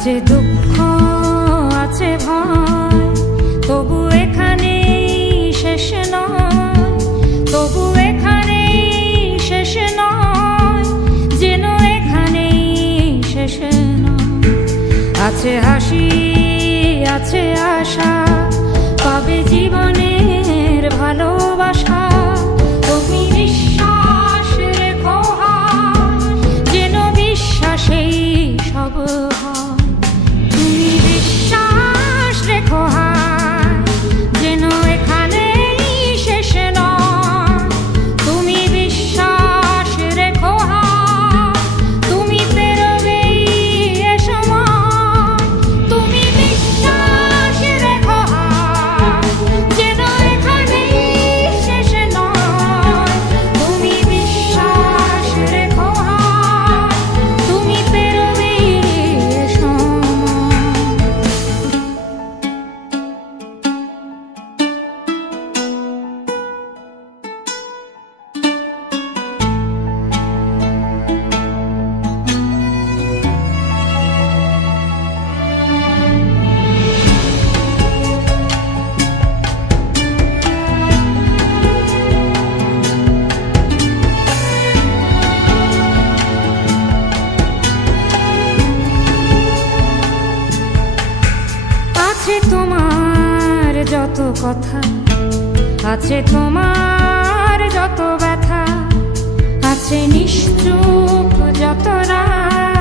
আছে দুঃখ আছে ভয়, তবু এখানেই শেষ নয়, তবু এখানেই শেষ নয়, যেন এখানেই শেষ নয়। আছে হাসি আছে আশা, পাবে জীবনের ভালোবাসা। তুমি বিশ্বাস রেখো যেন বিশ্বাসেই সব হয়। তুমি বিশ্বাস রেখো যেন এখানেই শেষ নয়। তুমি বিশ্বাস রেখো তুমি পেরোবেই এ সময়। তুমি বিশ্বাস রেখো যেন এখানেই শেষ নয়। তুমি বিশ্বাস রেখো তুমি পেরোবেই এ সময়। আছে তোমার যত কথা, আছে তোমার যত ব্যথা, আছে নিশ্চুপ যত রাত।